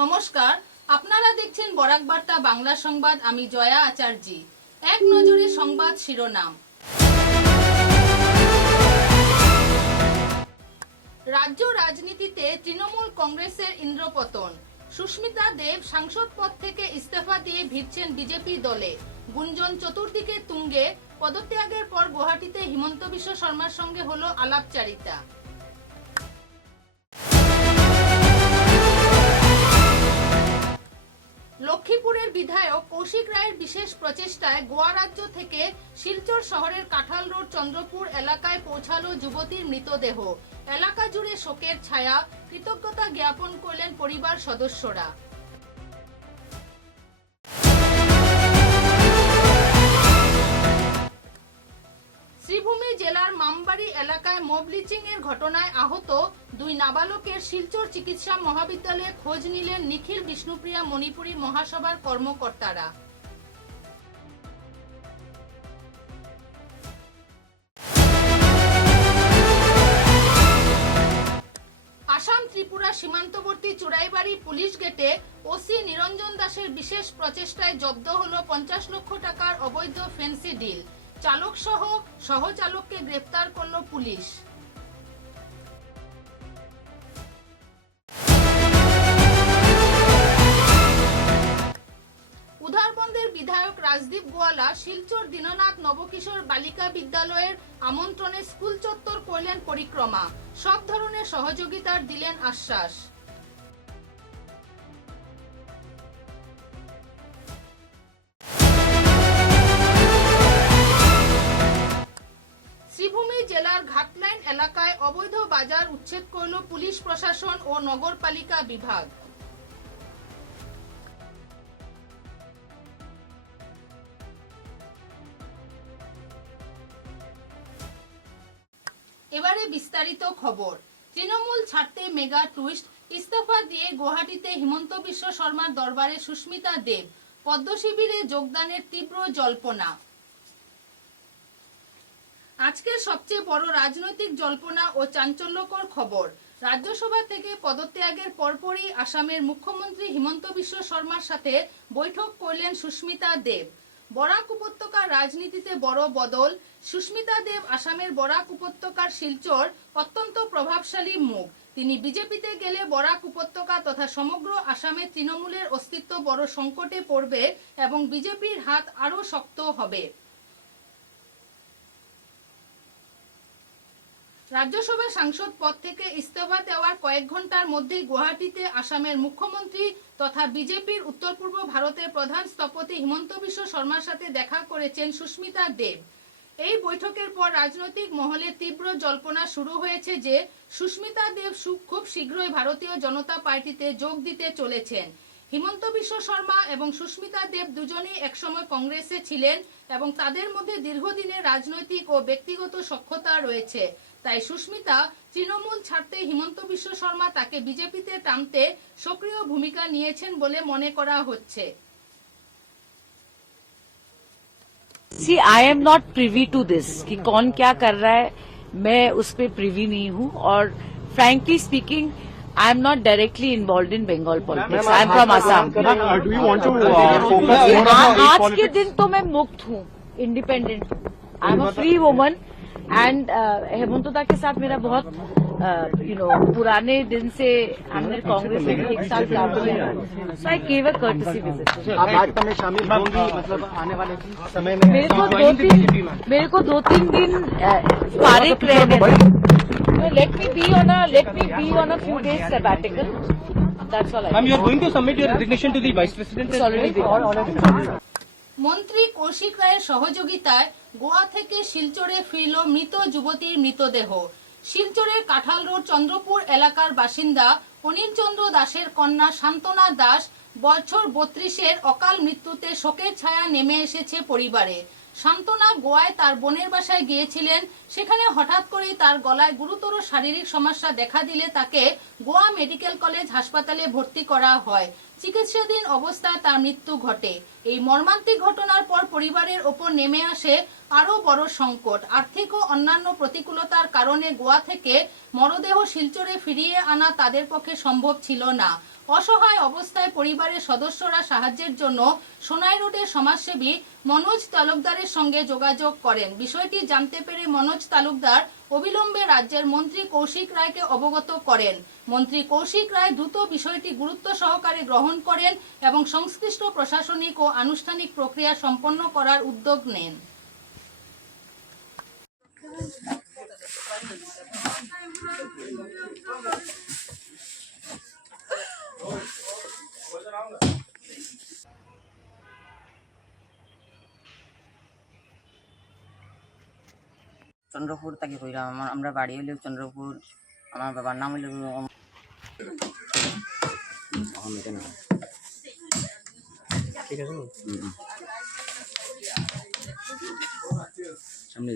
নমস্কার, আপনারা দেখছেন বরাক বার্তা বাংলা সংবাদ। আমি জয়া আচার্যি। এক নজরে সংবাদ শিরোনাম। রাজ্য রাজনীতিতে তৃণমূল কংগ্রেসের ইন্দ্রপতন। সুস্মিতা দেব সাংসদ পদ থেকে ইস্তফা দিয়ে ভিড়ছেন বিজেপি দলে। গুঞ্জন চতুর্দিকে তুঙ্গে। পদত্যাগের পর গুয়াহাটিতে হিমন্ত বিশ্ব শর্মার সঙ্গে হলো আলাপচারিতা। লক্ষ্মীপুরের বিধায়ক কৌশিক রায়ের বিশেষ প্রচেষ্টায় গোয়া রাজ্য থেকে শিলচর শহরের কাঁঠাল রোড চন্দ্রপুর এলাকায় পৌঁছালো যুবতীর মৃতদেহ। এলাকা জুড়ে শোকের ছায়া। কৃতজ্ঞতা জ্ঞাপন করলেন পরিবার সদস্যরা। শ্রীভূমি জেলার মামবাড়ি এলাকায় মব লিচিং এর ঘটনায় আহত দুই নাবালকের শিলচর চিকিৎসা মহাবিদ্যালয়ে খোঁজ নিলেন নিখিল বিষ্ণুপ্রিয়া মণিপুরী মহাসভার কর্মকর্তারা। আসাম ত্রিপুরা সীমান্তবর্তী চুড়াইবাড়ি পুলিশ গেটে ওসি নিরঞ্জন দাসের বিশেষ প্রচেষ্টায় জব্দ হলো 50 লক্ষ টাকার অবৈধ ফেন্সি ডিল। চালক সহ সহচালককে গ্রেফতার করল পুলিশ। উধারবন্দের বিধায়ক রাজদীপ গোয়ালা শিলচর দীননাথ নবকিশোর বালিকা বিদ্যালয়ের আমন্ত্রণে স্কুল চত্বর করলেন পরিক্রমা। সব ধরনের সহযোগিতার দিলেন আশ্বাস। শ্রীভূমি জেলার ঘাটলাইন এলাকায় অবৈধ বাজার উচ্ছেদ করল পুলিশ প্রশাসন ও নগরপালিকা বিভাগ। এবারে বিস্তারিত খবর। তৃণমূল ছাড়তে মেগা টুইস্ট। ইস্তফা দিয়ে গুয়াহাটিতে হিমন্ত বিশ্ব শর্মার দরবারে সুস্মিতা দেব। পদ্ম শিবিরে যোগদানের তীব্র জল্পনা। আজকের সবচেয়ে বড় রাজনৈতিক জল্পনা ও চাঞ্চল্যকর খবর। রাজ্যসভা থেকে পদত্যাগের পরপরই আসামের মুখ্যমন্ত্রী হিমন্ত বিশ্ব শর্মার সাথে বৈঠক করলেন সুস্মিতা দেব। বরাক উপত্যকার রাজনীতিতে বড় বদল। সুস্মিতা দেব আসামের বরাক উপত্যকার শিলচর অত্যন্ত প্রভাবশালী মুখ। তিনি বিজেপিতে গেলে বরাক উপত্যকা তথা সমগ্র আসামে তৃণমূলের অস্তিত্ব বড় সংকটে পড়বে এবং বিজেপির হাত আরো শক্ত হবে। রাজ্যসভা সাংসদ পদ থেকে ইস্তফা দেওয়ার কয়েক ঘন্টার মধ্যেই গুয়াহাটিতে আসামের মুখ্যমন্ত্রী তথা বিজেপির উত্তর পূর্ব ভারতের প্রধান স্থপতি হিমন্ত বিশ্ব শর্মার সাথে দেখা করেছেন সুস্মিতা দেব। এই বৈঠকের পর রাজনৈতিক মহলে তীব্র জল্পনা শুরু হয়েছে যে সুস্মিতা দেব খুব শীঘ্রই ভারতীয় জনতা পার্টিতে যোগ দিতে চলেছেন। হিমন্ত বিশ্ব শর্মা এবং সুস্মিতা দেব দুজনেই একসময় কংগ্রেসে ছিলেন এবং তাদের মধ্যে দীর্ঘদিনের রাজনৈতিক ও ব্যক্তিগত সখ্যতা রয়েছে। তাই সুস্মিতা তৃণমূল ছাড়তে হিমন্ত বিশ্ব শর্মা তাকে বিজেপিতে টানতে সক্রিয় ভূমিকা নিয়েছেন বলে মনে করা হচ্ছে। See, I am not privy to this कि कौन क्या कर रहा है, मैं उस पे प्रिवी नहीं हूँ और frankly speaking, I am not directly involved in Bengal politics. I am from Assam. Do you want to focus more on आज के दिन तो मैं मुक्त हूँ, इंडिपेंडेंट हूँ. I am a free woman and हेमंतदा के साथ मेरा बहुत पुराने दिन से हमने कांग्रेस में एक साल काम किया. So I gave a courtesy visit. आप भाजपा में शामिल होंगी मतलब आने वाले समय में? मेरे को 2-3 दिन फारिग रहने दें. Let me be on a few days sabbatical. That's all I. Ma'am, you are going to submit your resignation to the vice president. It's already there. মন্ত্রী কৌশিক রায়ের সহযোগিতায় গোয়া থেকে শিলচরে ফিরল মৃত যুবতীর মৃতদেহ। শিলচরের কাঁঠাল রোড চন্দ্রপুর এলাকার বাসিন্দা অনিল চন্দ্র দাসের কন্যা শান্তনা দাস বছর 32-এর অকাল মৃত্যুতে শোকের ছায়া নেমে এসেছে পরিবারে। শান্তনা গোয়ায় তার বোনের বাসায় গিয়েছিলেন। সেখানে হঠাৎ করেই তার গলায় গুরুতর শারীরিক সমস্যা দেখা দিলে তাকে গোয়া মেডিকেল কলেজ হাসপাতালে ভর্তি করা হয়। চিকিৎসাধীন অবস্থায় তার মৃত্যু ঘটে। এই মর্মান্তিক ঘটনার পর পরিবারের ওপর নেমে আসে আরো বড় সংকট। আর্থিক ও অন্যান্য প্রতিকূলতার কারণে গোয়া থেকে মরদেহ শিলচরে ফিরিয়ে আনা তাদের পক্ষে সম্ভব ছিল না। অসহায় অবস্থায় পরিবারের সদস্যরা সাহায্যের জন্য সোনাই রোডের সমাজসেবী মনোজ তালুকদারের সঙ্গে যোগাযোগ করেন। বিষয়টি জানতে পেরে মনোজ তালুকদার অবিলম্বে রাজ্যের মন্ত্রী কৌশিক রায়কে অবগত করেন। মন্ত্রী কৌশিক রায় দ্রুত বিষয়টি গুরুত্ব সহকারে গ্রহণ করেন এবং সংশ্লিষ্ট প্রশাসনিক ও আনুষ্ঠানিক প্রক্রিয়া সম্পন্ন করার উদ্যোগ নেন। চন্দ্রপুর তাকে কইরা আমরা বাড়ি হইলে চন্দ্রপুর, আমার বাবার নাম হইলে ঠিক আছে সামনে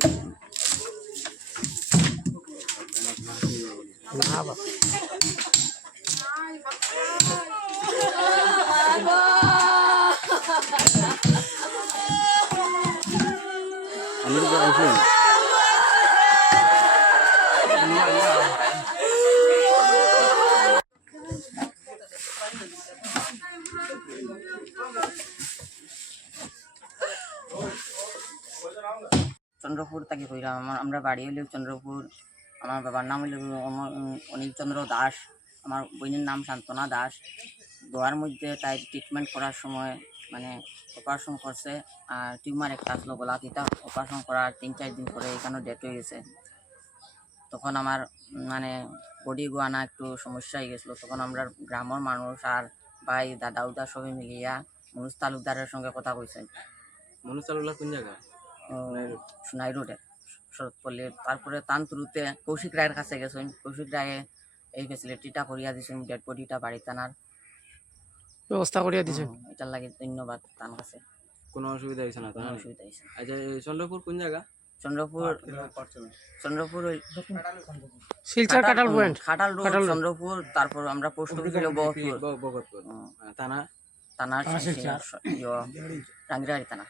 চন্দ্রপুর তাকে কইরা আমরা বাড়ি হইলে চন্দ্রপুর, আমার বাবার নাম হইলে অনিল চন্দ্র দাস, আমার বোনের নাম সান্তনা দাস। গোয়ার মধ্যে তাই ট্রিটমেন্ট করার সময় মানে অপারেশন করছে, আর টিউমার একটা আসলো গলা তিতা, অপারেশন করার 3-4 দিন পরে এখানে ডেথ হয়ে গেছে। তখন আমার মানে বডি গোয়ানা একটু সমস্যা হয়ে গেছিলো। তখন আমরা গ্রামের মানুষ আর ভাই দাদা উদা সবাই মিলিয়া মনোজ তালুকদারের সঙ্গে কথা কইছেন। মনোজ তালুকদার কোন জায়গা? সোনাই রোডে শরৎপল্লী। তারপরে তান্ত্রুতে কৌশিক রায়ের কাছে গেছেন। কৌশিক রায়ে এই ফেসিলিটিটা করিয়া দিয়েছেন, ডেড বডিটা বাড়িতে আনার ব্যবস্থা করিয়া দিছেন। এটার লাগে ধন্যবাদ তার কাছে। কোনো অসুবিধা হয়েছে না? কোনো অসুবিধা হয়েছে। আচ্ছা, চন্দ্রপুর কোন জায়গা? চন্দ্রপুর শিলচর কাটাল পয়েন্ট, খাটাল রোড চন্দ্রপুর। তারপর আমরা পোস্ট অফিস হলো বগতপুর থানা রাঙ্গিরাড়ি থানা।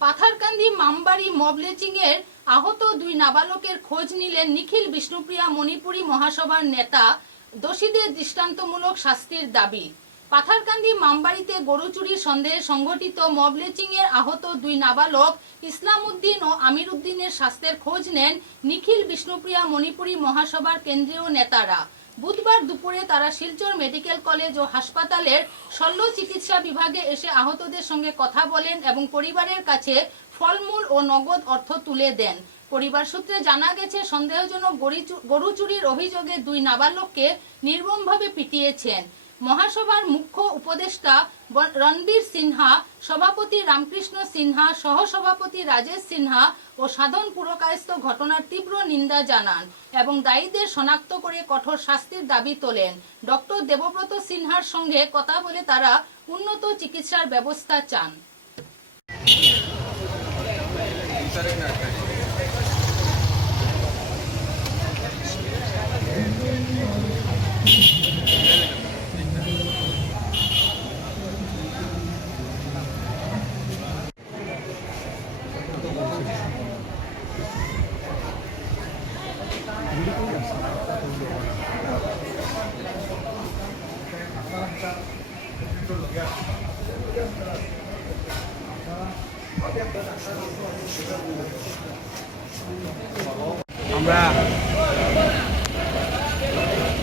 পাথারকান্দি মামবাড়ি মবলেচিং এর আহত 2 নাবালকের খোঁজ নিলেন নিখিল বিষ্ণুপ্রিয়া মণিপুরী মহাসভার নেতা। দোষীদের দৃষ্টান্তমূলক শাস্তির দাবি। পাথারকান্দি মামবাড়িতে গরু চুরির সন্দেহে সংঘটিত মবলেচিং এর আহত 2 নাবালক ইসলাম উদ্দিন ও আমির উদ্দিনের স্বাস্থ্যের খোঁজ নেন নিখিল বিষ্ণুপ্রিয়া মণিপুরী মহাসভার কেন্দ্রীয় নেতারা। বুধবার দুপুরে তারা শিলচর মেডিকেল কলেজ ও হাসপাতালের শল্য চিকিৎসা বিভাগে এসে আহতদের সঙ্গে কথা বলেন এবং পরিবারের কাছে ফলমূল ও নগদ অর্থ তুলে দেন। পরিবার সূত্রে জানা গেছে, সন্দেহজনক গরু চুরির অভিযোগে 2 নাবালককে নির্মমভাবে পিটিয়েছেন। মহাসভার মুখ্য উপদেষ্টা রণবীর সিনহা, সভাপতি রামকৃষ্ণ সিনহা, সহসভাপতি রাজেশ সিনহা ও সাধন পুরকায়স্থ ঘটনার তীব্র নিন্দা জানান এবং দায়ীদের শনাক্ত করে কঠোর শাস্তির দাবি তোলেন। ডক্টর দেবব্রত সিনহার সঙ্গে কথা বলে তারা উন্নত চিকিৎসার ব্যবস্থা চান। আমরা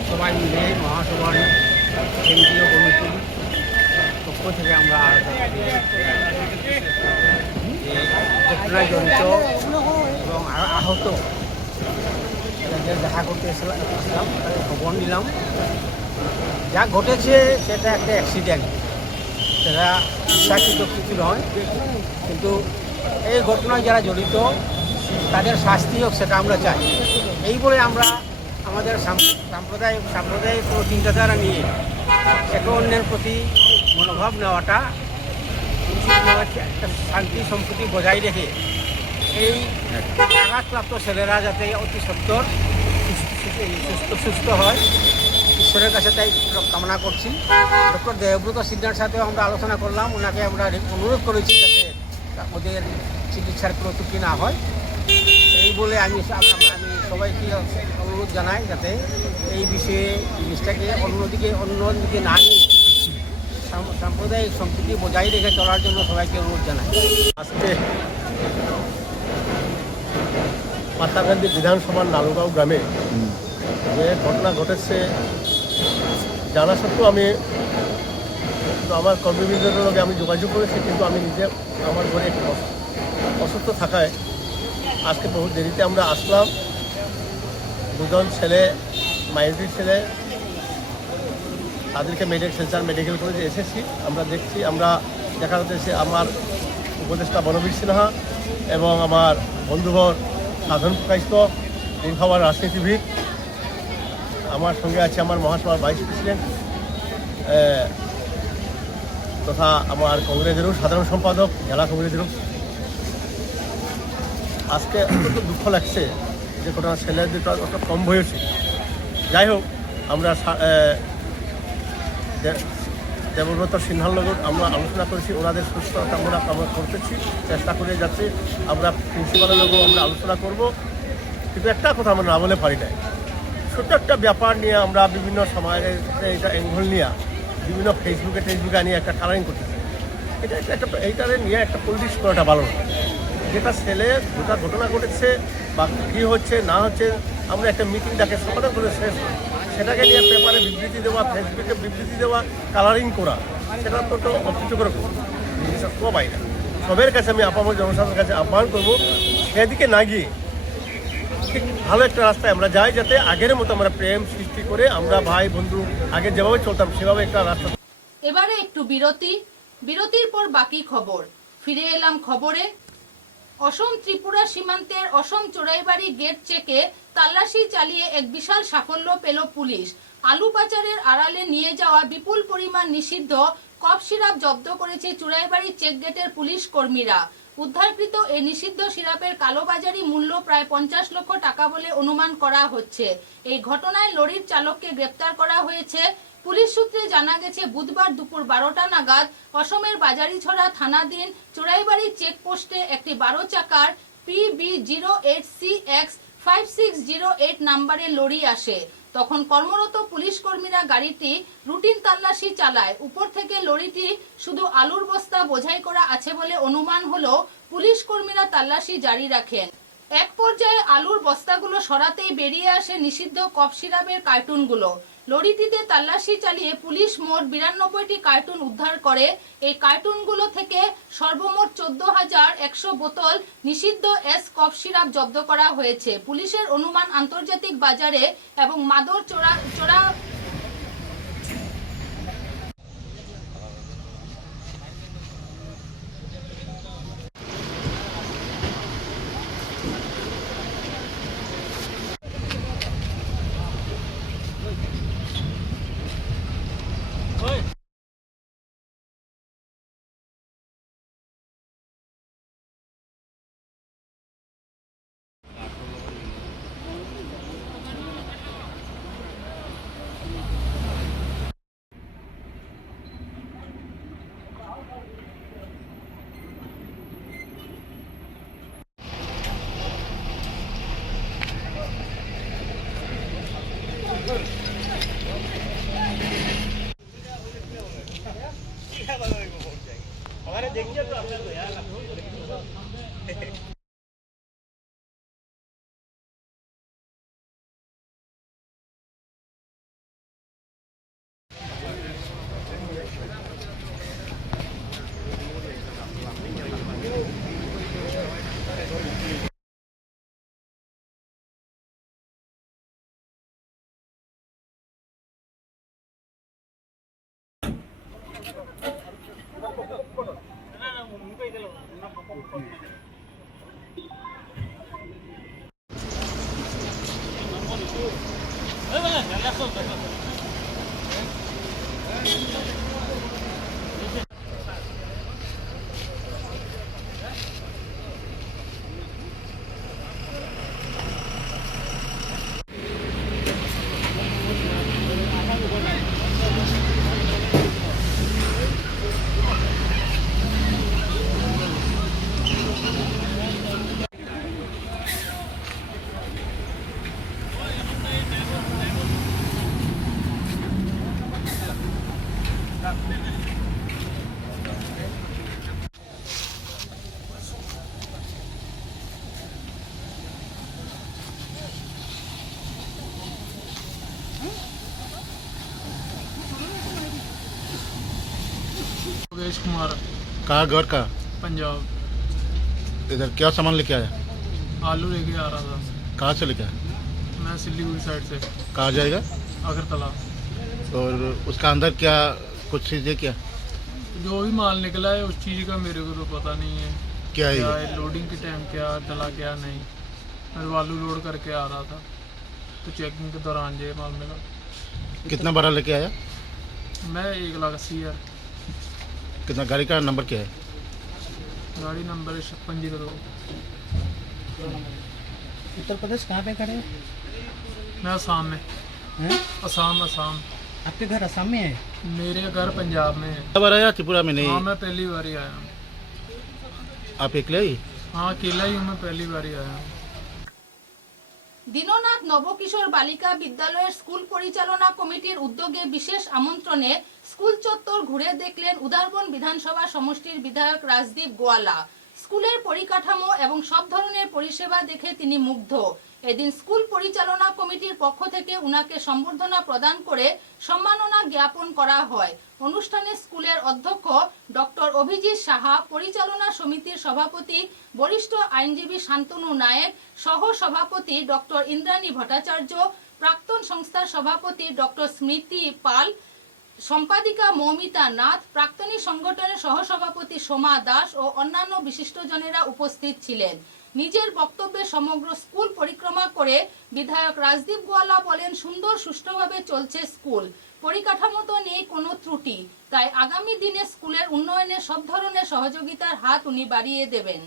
সবাই মিলে মহাসভার কেন্দ্রীয় কমিটির পক্ষ থেকে আমরা ঘটনায় জড়িত এবং আহত যাদের দেখা করতে আসলাম তাদের খবর নিলাম। যা ঘটেছে সেটা একটা অ্যাক্সিডেন্ট, সেটা ইচ্ছাকৃত কিছু নয়, কিন্তু এই ঘটনায় যারা জড়িত তাদের শাস্তি হোক সেটা আমরা চাই। এই বলে আমরা আমাদের সাম্প্রদায়িক কোনো চিন্তাধারা নিয়ে একে অন্যের প্রতি মনোভাব নেওয়াটা একটা শান্তি সম্প্রীতি বজায় রেখে এই আঘাতপ্রাপ্ত ছেলেরা যাতে অতি সত্বর সুস্থ হয় ঈশ্বরের কাছে তাই কামনা করছি। ডক্টর দেবব্রত সিনহার সাথেও আমরা আলোচনা করলাম, ওনাকে আমরা অনুরোধ করেছি যাতে ওদের চিকিৎসার কোনো ত্রুটি না হয়। এই বলে আমি সবাইকে অনুরোধ জানাই যাতে এই বিষয়ে জিনিসটাকে অন্যদিকে না নিয়ে সাম্প্রদায়িক সম্প্রীতি বজায় রেখে চলার জন্য সবাইকে অনুরোধ জানাই। আজকে পাতাকান্দি বিধানসভার নালুগাঁও গ্রামে যে ঘটনা ঘটেছে জানা সত্ত্বেও আমি আমার কর্মীবৃন্দের লগে আমি যোগাযোগ করেছি, কিন্তু আমি নিজে আমার ঘরে একটু অসুস্থ থাকায় আজকে বহু দেরিতে আমরা আসলাম। দুজন ছেলে, মাইনরিটির ছেলে, তাদেরকে মেডিকেল কলেজে এসেছি। আমরা দেখছি, আমরা দেখা যাচ্ছে আমার উপদেষ্টা বনবীর সিনহা এবং আমার বন্ধুবর সাধন কাইস্ত, উদ্ভাবার রাজনীতিবিদ, আমার সঙ্গে আছে আমার মহাসভার ভাইস প্রেসিডেন্ট তথা আমার কংগ্রেসেরও সাধারণ সম্পাদক, জেলা কংগ্রেসেরও। আজকে অত্যন্ত দুঃখ লাগছে যে ঘটনা ছেলেদের অত কম বয়সী। যাই হোক, আমরা দেবব্রত সিনহার লগত আমরা আলোচনা করেছি, ওনাদের সুস্থতা আমরা করতেছি, চেষ্টা করে যাচ্ছি। আমরা প্রিন্সিপালের লগেও আমরা আলোচনা করব, কিন্তু একটা কথা আমরা না বলে পারি না। ছোট্ট একটা ব্যাপার নিয়ে আমরা বিভিন্ন সমাজে এটা অ্যাঙ্গল নিয়ে বিভিন্ন ফেসবুকে নিয়ে একটা কালারিং করতেছি। এইটারে নিয়ে একটা পলিটিক্স করাটা ভালো না। যেটা ছেলে যেটা ঘটনা ঘটেছে বা কী হচ্ছে না হচ্ছে, আমরা একটা মিটিং ডাকে সমাধান করে শেষ করি। সেটাকে নিয়ে পেপারে বিবৃতি দেওয়া, ফেসবুকে বিবৃতি দেওয়া, কালারিং করা, সেটা তো অপ্রীতিকর জিনিসটা সবাই না। সবের কাছে আমি আপামর জনসাধারণের কাছে আহ্বান করবো, সেদিকে না গিয়ে ঠিক ভালো একটা রাস্তায় আমরা যাই, যাতে আগের মতো আমরা প্রেম সৃষ্টি করে আমরা ভাই বন্ধু আগে যেভাবে চলতাম সেভাবে একটা রাস্তা। এবারে একটু বিরতির পর বাকি খবর। ফিরে এলাম খবরে। অসম ত্রিপুরা সীমান্তের অসম চোরাইবাড়ি গেট চেকে তল্লাশি চালিয়ে এক বিশাল সাফল্য পেল পুলিশ। আলু পাচারের আড়ালে নিয়ে যাওয়া বিপুল পরিমাণ নিষিদ্ধ কফ সিরাপ জব্দ করেছে চোরাইবাড়ি চেক গেটের পুলিশ কর্মীরা। উদ্ধারকৃত এই নিষিদ্ধ সিরাপের কালোবাজারি মূল্য প্রায় 50 লক্ষ টাকা বলে অনুমান করা হচ্ছে। এই ঘটনায় লরির চালককে গ্রেপ্তার করা হয়েছে। পুলিশ সূত্রে জানা গেছে, বুধবার দুপুর 12টা নাগাদ অসমের বাজারিছড়া থানাধীন চোরাইবাড়ি চেকপোস্টে একটি 12 চাকার PB08CX5608 নাম্বারের লরি আসে। তখন কর্মরত পুলিশ কর্মীরা গাড়িটি রুটিন তল্লাশি চালায়। উপর থেকে লরিটি শুধু আলুর বস্তা বোঝাই করা আছে বলে অনুমান হলো পুলিশ কর্মীরা তল্লাশি জারি রাখেন। এক পর্যায়ে আলুর বস্তাগুলো সরাতেই বেরিয়ে আসে নিষিদ্ধ কফ সিরাপের কার্টুনগুলো। লরিটিতে তল্লাশি চালিয়ে পুলিশ মোট 92টি কার্টুন উদ্ধার করে। এই কার্টুনগুলো থেকে সর্বমোট 14,100 বোতল নিষিদ্ধ কফ সিরাপ জব্দ করা হয়েছে। পুলিশের অনুমান, আন্তর্জাতিক বাজারে এবং মাদক চোরা योगेश कुमार कहाँ घर का? पंजाब। इधर क्या सामान लेके आया? आलू लेके आ रहा था कहाँ से लेके आया? मैं सिलीगुड़ी साइड से कहाँ जाएगा? अगरतला। और उसका अंदर क्या कुछ चीज़ें क्या जो भी माल निकला है उस चीज़ का मेरे को तो पता नहीं है क्या है क्या ये? है, लोडिंग के टाइम क्या डला क्या नहीं। मैं तो आलू लोड करके आ रहा था तो चेकिंग के दौरान ये माल मिला। कितना बड़ा लेके आया? मैं 1,80,000। कितना गाड़ी का नंबर क्या है? गाड़ी नंबर है 5602। उत्तर प्रदेश कहाँ पे खड़े हैं? मैं असम में। हैं? असम। आपके घर असम में है? मेरे घर पंजाब में है। कब आया त्रिपुरा में? नहीं हाँ मैं पहली बार ही आया हूँ। आप अकेले ही? हाँ अकेला ही हूँ, मैं पहली बार ही आया हूँ। দীননাথ নবকিশোর বালিকা বিদ্যালয়ের স্কুল পরিচালনা কমিটির উদ্যোগে বিশেষ আমন্ত্রণে স্কুল চত্বর ঘুরে দেখলেন উদারবন বিধানসভা সমষ্টির বিধায়ক রাজদীপ গোয়ালা। স্কুলের পরিকাঠামো এবং সব ধরনের পরিষেবা দেখে তিনি মুগ্ধ। এদিন স্কুল পরিচালনা কমিটির পক্ষ থেকে উনাকে সম্বর্ধনা প্রদান করে সম্মাননা জ্ঞাপন করা হয়। অনুষ্ঠানে স্কুলের অধ্যক্ষ ডক্টর অভিজিৎ সাহা, পরিচালনা সমিতির সভাপতি বরিষ্ঠ আইনজীবী শান্তনু নায়েক, সহ সভাপতি ডক্টর ইন্দ্রাণী ভট্টাচার্য, প্রাক্তন সংস্থার সভাপতি ডক্টর স্মৃতি পাল, সম্পাদিকা মৌমিতা নাথ, প্রাক্তনী সংগঠনের সহসভাপতি সোমা দাস ও অন্যান্য বিশিষ্টজনেরা উপস্থিত ছিলেন। নিজের বক্তব্যে সমগ্র স্কুল পরিক্রমা করে বিধায়ক রাজদীপ গোয়ালা বলেন, সুন্দর সুষ্ঠুভাবে চলছে স্কুল, পরিকাঠামো তো নেই কোনো ত্রুটি, তাই আগামী দিনে স্কুলের উন্নয়নে সব ধরনের সহযোগিতার হাত উনি বাড়িয়ে দেবেন।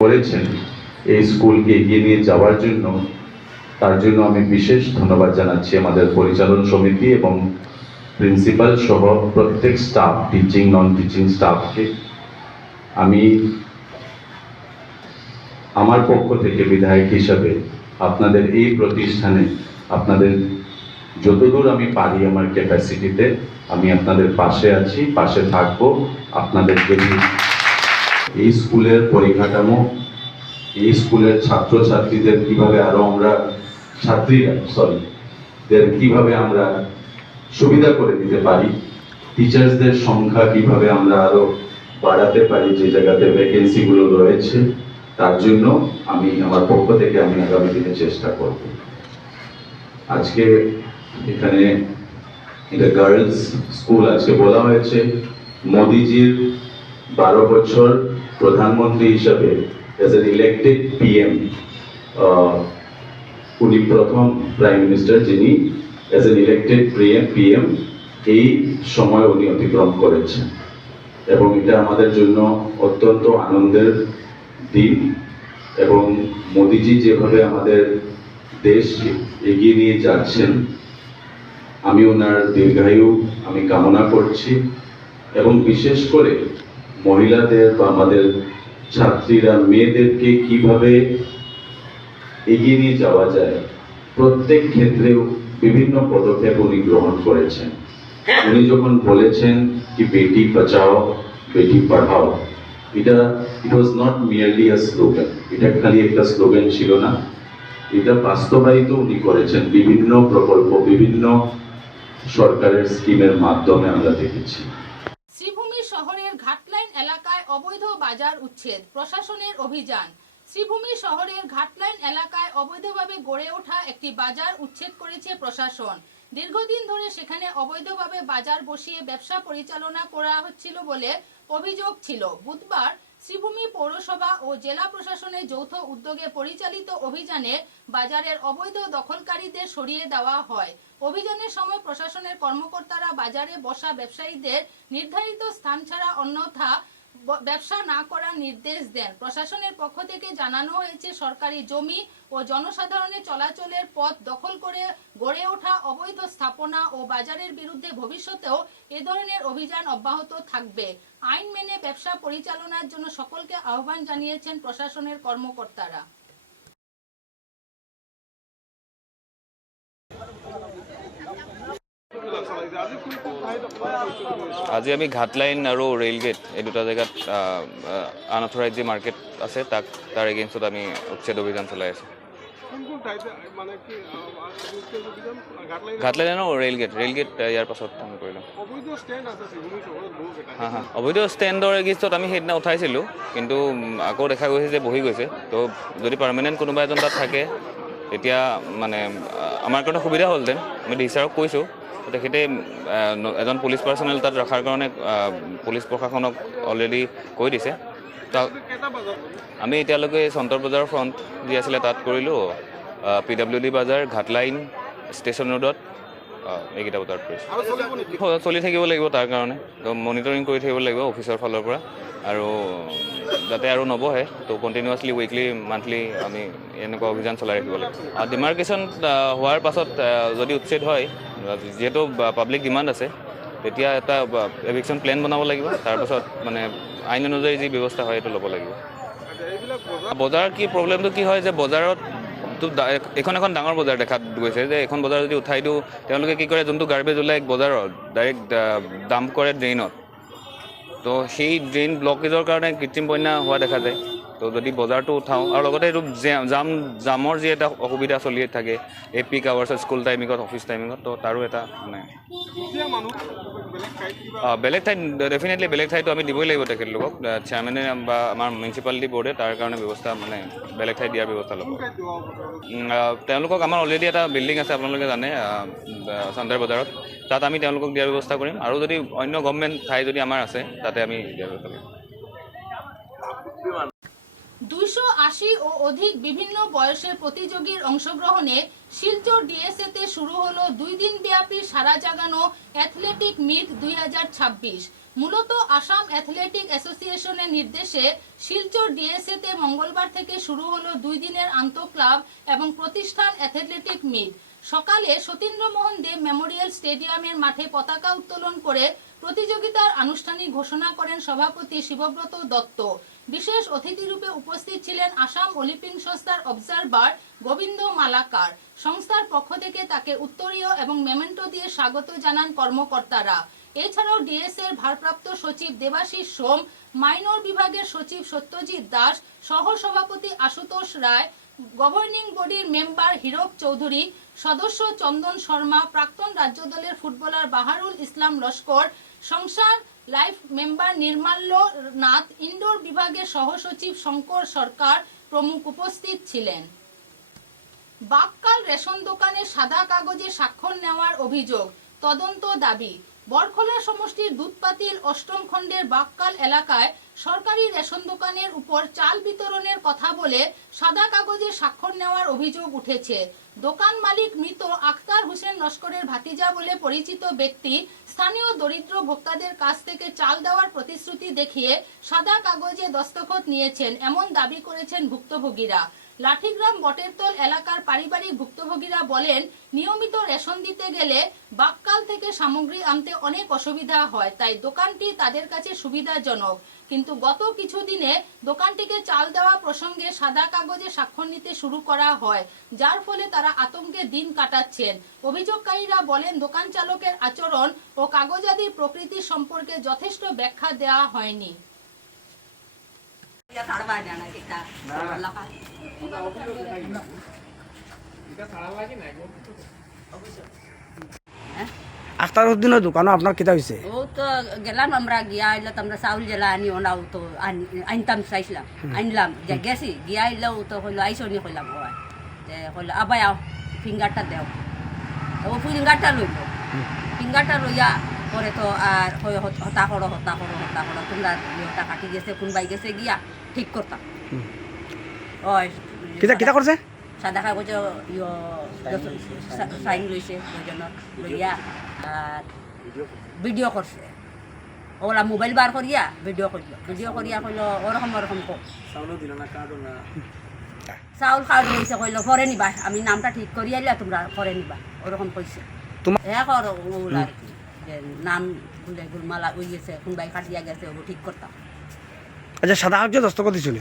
করেছেন এই স্কুলকে এগিয়ে নিয়ে যাওয়ার জন্য, তার জন্য আমি বিশেষ ধন্যবাদ জানাচ্ছি আমাদের পরিচালন সমিতি এবং প্রিন্সিপাল সহ প্রত্যেক স্টাফ, টিচিং নন টিচিং স্টাফকে। আমি আমার পক্ষ থেকে বিধায়ক হিসাবে আপনাদের এই প্রতিষ্ঠানে আপনাদের যতদূর আমি পারি আমার ক্যাপাসিটিতে আমি আপনাদের পাশে আছি, পাশে থাকবো। আপনাদের যদি এই স্কুলের পরিকাঠামো, এই স্কুলের ছাত্রছাত্রীদের কিভাবে আরো আমরা কিভাবে আমরা সুবিধা করে দিতে পারি, টিচার্সদের সংখ্যা কিভাবে আমরা আরো বাড়াতে পারি যে জায়গাতে ভ্যাকেন্সি গুলো রয়েছে, তার জন্য আমি আমার পক্ষ থেকে আমি আগামী দিনে চেষ্টা করব। আজকে এখানে এটা গার্লস স্কুল, আজকে বলা হয়েছে মোদিজির 12 বছর প্রধানমন্ত্রী হিসাবে as an elected PM, উনি প্রথম প্রাইম মিনিস্টার যিনি as an elected PM এই সময় উনি অতিক্রম করেছেন এবং এটা আমাদের জন্য অত্যন্ত আনন্দের দিন। এবং মোদিজি যেভাবে আমাদের দেশকে এগিয়ে নিয়ে যাচ্ছেন, আমি ওনার দীর্ঘায়ু আমি কামনা করছি এবং বিশেষ করে মহিলাদের বা আমাদের ছাত্রীরা, মেয়েদেরকে কিভাবে এগিয়ে নিয়ে যাওয়া যায় প্রত্যেক ক্ষেত্রে বিভিন্ন পদক্ষেপ উনি গ্রহণ করেছেন। উনি যখন বলেছেন কি বেটি বাঁচাও বেটি পড়াও, এটা it was not merely a slogan, এটা খালি একটা স্লোগান ছিল না, এটা বাস্তবায়িত উনি করেছেন বিভিন্ন প্রকল্প, বিভিন্ন সরকারের স্কিমের মাধ্যমে আমরা দেখেছি। শ্রীভূমি শহরের ঘাটলাইন এলাকায় অবৈধ বাজার উচ্ছেদ, প্রশাসনের অভিযান। শ্রীভূমি শহরের ঘাটলাইন এলাকায় অবৈধভাবে গড়ে ওঠা একটি বাজার উচ্ছেদ করেছে প্রশাসন। দীর্ঘদিন ধরে সেখানে অবৈধভাবে বাজার বসিয়ে ব্যবসা পরিচালনা করা হচ্ছিল বলে অভিযোগ ছিল। বুধবার শ্রীভূমি পৌরসভা ও জেলা প্রশাসনের যৌথ উদ্যোগে পরিচালিত অভিযানে বাজারের অবৈধ দখলকারীদের সরিয়ে দেওয়া হয়। অভিযানের সময় প্রশাসনের কর্মকর্তারা বাজারে বসা ব্যবসায়ীদের নির্ধারিত স্থান ছাড়া অন্যথা ব্যবসা না করার নির্দেশ দেন। প্রশাসনের পক্ষ থেকে জানানো হয়েছে, সরকারি জমি ও জনসাধারণের চলাচলের পথ দখল করে গড়ে ওঠা অবৈধ স্থাপনা ও বাজারের বিরুদ্ধে ভবিষ্যতেও এ ধরনের অভিযান অব্যাহত থাকবে। আইন মেনে ব্যবসা পরিচালনার জন্য সকলকে আহ্বান জানিয়েছেন প্রশাসনের কর্মকর্তারা। আজি আমি ঘাটলাইন আৰু ৰেইল গেট এই দুটা জেগাত আনঅথৰাইজ যি মাৰ্কেট আছে তাৰ এগেইনষ্টত আমি উচ্ছেদ অভিযান চলাই আছোঁ। ঘাটলাইন আৰু ৰেইল গেট ইয়াৰ পাছত আমি কৰিলোঁ। অবৈধ ষ্টেণ্ডৰ এগেইনষ্টত আমি সেইদিনা উঠাইছিলোঁ, কিন্তু আকৌ দেখা গৈছে যে বহি গৈছে। তো যদি পাৰ্মানেণ্ট কোনোবা এজন তাত থাকে তেতিয়া মানে আমাৰ কাৰণে সুবিধা হ'লহেঁতেন। আমি ডিচাৰক কৈছোঁ, তেখেতে এজন পুলিচ পাৰ্চনেল তাত ৰখাৰ কাৰণে পুলিচ প্ৰশাসনক অলৰেডি কৈ দিছে। আমি এতিয়ালৈকে চন্তৰ বজাৰৰ ফ্ৰণ্ট যি আছিলে তাত কৰিলোঁ, PWD বাজাৰ, ঘাটলাইন, ষ্টেচন ৰোডত এইকেইটা বজাৰত কৰিছোঁ। চলি থাকিব লাগিব, তাৰ কাৰণে তো মনিটৰিং কৰি থাকিব লাগিব অফিচৰ ফালৰ পৰা, আৰু যাতে আৰু নবহে। তো কণ্টিনিউৱাছলি উইকলি মান্থলি আমি এনেকুৱা অভিযান চলাই ৰাখিব লাগিব। ডিমাৰ্কেশ্যন হোৱাৰ পাছত যদি উচ্ছেদ হয়, যিহেতু পাব্লিক ডিমাণ্ড আছে, তেতিয়া এটা এভিকশ্যন প্লেন বনাব লাগিব। তাৰপাছত মানে আইন অনুযায়ী যি ব্যৱস্থা হয় সেইটো ল'ব লাগিব। বজাৰৰ কি প্ৰব্লেমটো কি হয় যে বজাৰত এখন ডাঙৰ বজাৰ দেখা গৈছে যে এখন বজাৰ যদি উঠাই দিওঁ, তেওঁলোকে কি কৰে, যোনটো গাৰ্বেজ ওলাই বজাৰত ডাইৰেক্ট ডাম্প কৰে ড্ৰেইনত। তো সেই ড্ৰেইন ব্লকেজৰ কাৰণে কৃত্ৰিম বন্যা হোৱা দেখা যায়। তো যদি বজাৰটো উঠাওঁ, আৰু লগতে এইটো জামৰ যি এটা অসুবিধা চলি থাকে এই পিক আৱাৰ্ছত, স্কুল টাইমিঙত, অফিচ টাইমিঙত, তো তাৰো এটা মানে বেলেগ ঠাইত ডেফিনেটলি বেলেগ ঠাইতো আমি দিবই লাগিব তেখেতলোকক। চেয়াৰমেনে বা আমাৰ মিউনিচিপালিটি বৰ্ডে তাৰ কাৰণে ব্যৱস্থা মানে বেলেগ ঠাইত দিয়াৰ ব্যৱস্থা ল'ব। তেওঁলোকক আমাৰ অলৰেডি এটা বিল্ডিং আছে, আপোনালোকে জানে, চন্দাৰ বজাৰত, তাত আমি তেওঁলোকক দিয়াৰ ব্যৱস্থা কৰিম। আৰু যদি অন্য গভৰ্ণমেণ্ট ঠাই যদি আমাৰ আছে তাতে আমি দিয়াৰ ব্যৱস্থা কৰিম। 280 ও অধিক বিভিন্ন বয়সের প্রতিযোগীর অংশগ্রহণে শিলচর ডিএসএতে শুরু হলো 2 দিন ব্যাপী সারা জাগানো অ্যাথলেটিক মিট 2026। মূলত আসাম অ্যাথলেটিক অ্যাসোসিয়েশনের নির্দেশে শিলচর ডিএসএতে মঙ্গলবার থেকে শুরু হলো 2 দিনের আন্তঃক্লাব এবং প্রতিষ্ঠান অ্যাথলেটিক মিট। সকালে সতীন্দ্রমোহন দেব মেমোরিয়াল স্টেডিয়ামের মাঠে পতাকা উত্তোলন করে প্রতিযোগিতার আনুষ্ঠানিক ঘোষণা করেন সভাপতি শিবব্রত দত্ত। বিশেষ অতিথি রূপে উপস্থিত ছিলেন আসাম অলিম্পিক সংস্থার অবজারভার গোবিন্দ মালাকার। সংস্থার পক্ষ থেকে তাকে উত্তরীয় এবং মেমেন্টো দিয়ে স্বাগত জানান কর্মকর্তারা। এছাড়াও ডিএসএর ভারপ্রাপ্ত সচিব দেবাশিস সোম, মাইনর বিভাগের সচিব সত্যজিৎ দাস, সহ সভাপতি আশুতোষ রায়, গভর্নিং বডির মেম্বার হীরক চৌধুরী, সদস্য চন্দন শর্মা, প্রাক্তন রাজ্য দলের ফুটবলার বাহারুল ইসলাম লস্কর, সংসার life member Nirmalya Nath, indoor বিভাগের সহসচিব শঙ্কর সরকার প্রমুখ উপস্থিত ছিলেন। বাককাল রেশন দোকানে সাদা কাগজে স্বাক্ষর নেওয়ার অভিযোগ, তদন্ত দাবি। বরখলা সমষ্টির দুধপাতিল 8ম খণ্ডের বাককাল এলাকায় সরকারি রেশন দোকানের উপর চাল বিতরণের কথা বলে সাদা কাগজে স্বাক্ষর নেওয়ার অভিযোগ উঠেছে। দোকান মালিক মৃত আখতার হোসেন লস্করের ভাতিজা বলে পরিচিত ব্যক্তি স্থানীয় দরিদ্র ভোক্তাদের কাছ থেকে চাল দেওয়ার প্রতিশ্রুতি দেখিয়ে সাদা কাগজে দস্তখত নিয়েছেন, এমন দাবি করেছেন ভুক্তভোগীরা। লাঠিগ্রাম বটেরতল এলাকার পারিবারিক ভুক্তভোগীরা বলেন, নিয়মিত রেশন দিতে গেলে বাককাল থেকে সামগ্রী আনতে অনেক অসুবিধা হয়, তাই দোকানটি তাদের কাছে সুবিধাজনক। কিন্তু গত কিছুদিনে দোকানটিকে চাল দেওয়া প্রসঙ্গে সাদা কাগজে স্বাক্ষর নিতে শুরু করা হয়, যার ফলে তারা আতঙ্কে দিন কাটাচ্ছেন। অভিযোগকারীরা বলেন, দোকান চালকের আচরণ ও কাগজাদির প্রকৃতি সম্পর্কে যথেষ্ট ব্যাখ্যা দেওয়া হয়নি। আখতারউদ্দিনের দোকানও আপনার কিতা হয়েছে? ও তো গেলাম আমরা, গিয়া আইলে তো আমরা চাউল জেলা আনি ওনাও তো আনতাম চাইছিলাম, আনলাম, যে গেছি গিয়া আইলেও তো হইলো আইসনি কইলাম, যে হইলো আবাই আও ফিঙ্গারটা দেও, ও ফিঙ্গারটা লইল, ফিঙ্গারটা লইয়া পরে তো আর হতা করো তোমরা ইয়েটা কাটি গেছে, কোনবাই গেছে গিয়া ঠিক করতাম। ওই কিতা করছে? সাদা কাগজে সাইন লইছে দুজনের লইয়া, আর ভিডিও করছে, ওরা মোবাইল বার করিয়া ভিডিও করিয়া কইল ওরকম চাউল কার্ড লইছে, কইল পরে নিবা, আমি নামটা ঠিক করি আইলা তোমরা পরে নিবা, ওরকম কইছে। এখন ওরা আর কি যে নাম গুলে গুলমালা ওই গেছে, কোনবাই কাটিয়া গেছে, ও ঠিক করতাম। আচ্ছা, সাদা কাগজে দস্তখত দিছিল?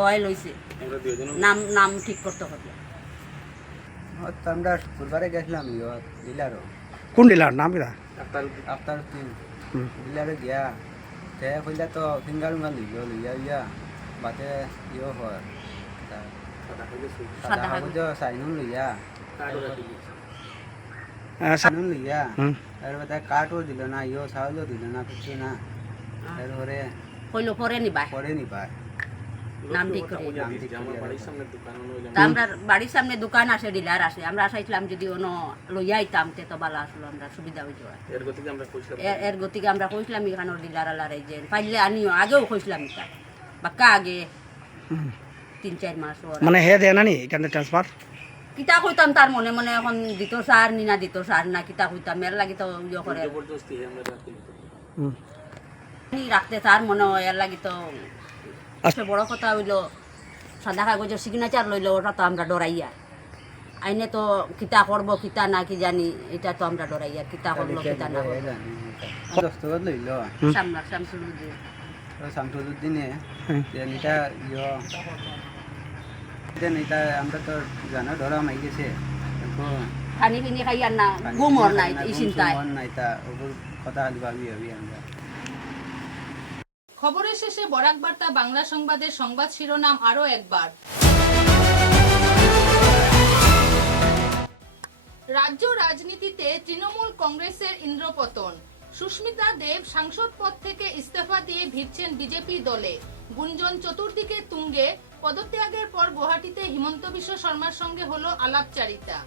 ওই লইছে, নাম ঠিক করতে হবে। আমরা ফুলবারে গেছিলাম ডিলারও। কোন ডিলার নাম কিরা? আফতার তিন বিলারে গিয়া তে কইলা তো ফিঙ্গার উঙ্গা লইয়া ইয়া বাতে ইয়ে হয় সাদা কাগজ সাইনুন লইয়া সাইনুন লইয়া তারপরে কাঠও দিল না ইয়ে চাউলও দিল না কিছু না তারপরে কইলো পরে নিবা পরে নিবাই নাম ঠিক করে তা আমরা বাড়ির সামনে দোকান আছে ডিলার আছে আমরা আসাইছিলাম যদি অন্য লইয়া আইতাম তে তো ভালো আসলো আমরা সুবিধা হইতো এর গতিকে আমরা কইছিলাম এখানে ডিলার আলারে যে পাইলে আনিও আগেও কইছিলাম এটা বাক্কা আগে 3-4 মাস মানে হে দেয় না নি এখানে ট্রান্সফার কিতা কইতাম তার মনে মনে এখন দিত সার নি না দিত সার না কিতা কইতাম এর লাগি তো ইয়ে করে রাখতে তার মনে হয় এর লাগি তো বড় কথা হইলো সাদা কাগজের সিগনেচার লইলো ওটা তো আমরা ডরাইয়া আইনে তো কিতা করবো কিতা না কি জানি এটা তো আমরা ডরাইয়া কিতা করবো কিতা না দস্তখত লইল সামনা শামসুলুদ্দিন শামসুলুদ্দিনে এটা এটা আমরা তো জানো ডরা মাই গেছে খানি পিনি খাইয়ার না ঘুমর নাই এই চিন্তায় নাই তা ওগুলো কথা খালি ভাবি ভাবি আমরা খবরের শেষে বরাক বার্তা বাংলা সংবাদের সংবাদ শিরোনাম আরো একবার। রাজ্য রাজনীতিতে তৃণমূল কংগ্রেসের ইন্দ্রপতন। সুস্মিতা দেব সাংসদ পদ থেকে ইস্তফা দিয়ে ভিড়ছেন বিজেপি দলে। গুঞ্জন চতুর্দিকে তুঙ্গে। পদত্যাগের পর গুয়াহাটিতে হিমন্ত বিশ্ব শর্মার সঙ্গে হলো আলাপচারিতা।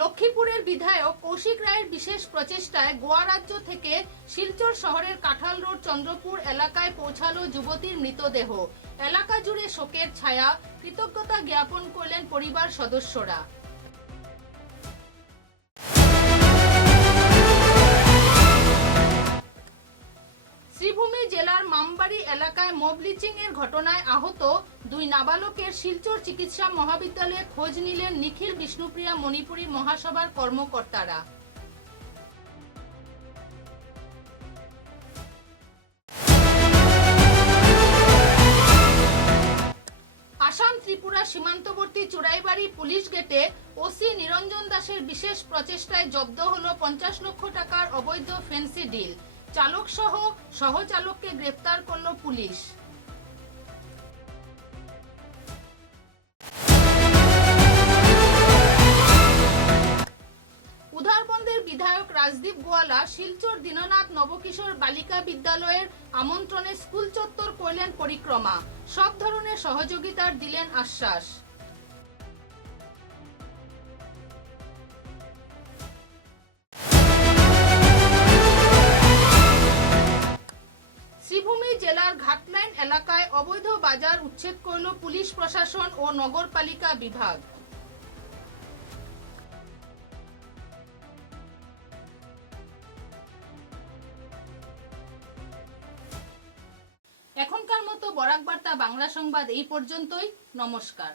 লক্ষ্মীপুরের বিধায়ক কৌশিক রায়ের বিশেষ প্রচেষ্টায় গোয়া রাজ্য থেকে শিলচর শহরের কাঁঠাল রোড চন্দ্রপুর এলাকায় পৌঁছালো যুবতীর মৃতদেহ। এলাকা জুড়ে শোকের ছায়া। কৃতজ্ঞতা জ্ঞাপন করলেন পরিবার সদস্যরা। শ্রীভূমি জেলার মামবাড়ি এলাকায় মব লিচিং এর ঘটনায় আহত 2 নাবালকের শিলচর চিকিৎসা মহাবিদ্যালয়ে খোঁজ নিলেন নিখিল বিষ্ণুপ্রিয়া মণিপুরী মহাসভার কর্মকর্তারা। আসাম ত্রিপুরা সীমান্তবর্তী চুড়াইবাড়ি পুলিশ গেটে ওসি নিরঞ্জন দাসের বিশেষ প্রচেষ্টায় জব্দ হলো 50 লক্ষ টাকার অবৈধ ফেন্সি ডিল। চালক সহ সহচালককে গ্রেফতার করল পুলিশ। উধারবন্দের বিধায়ক রাজদীপ গোয়ালা শিলচর দীননাথ নবকিশোর বালিকা বিদ্যালয়ের আমন্ত্রণে স্কুল চত্বর করলেন পরিক্রমা। সব ধরনের সহযোগিতার দিলেন আশ্বাস। শ্রীভূমি জেলার ঘাটলাইন এলাকায় অবৈধ বাজার উচ্ছেদ করল পুলিশ প্রশাসন ও নগরপালিকা বিভাগ। এখনকার মতো বরাক বার্তা বাংলা সংবাদ এই পর্যন্তই। নমস্কার।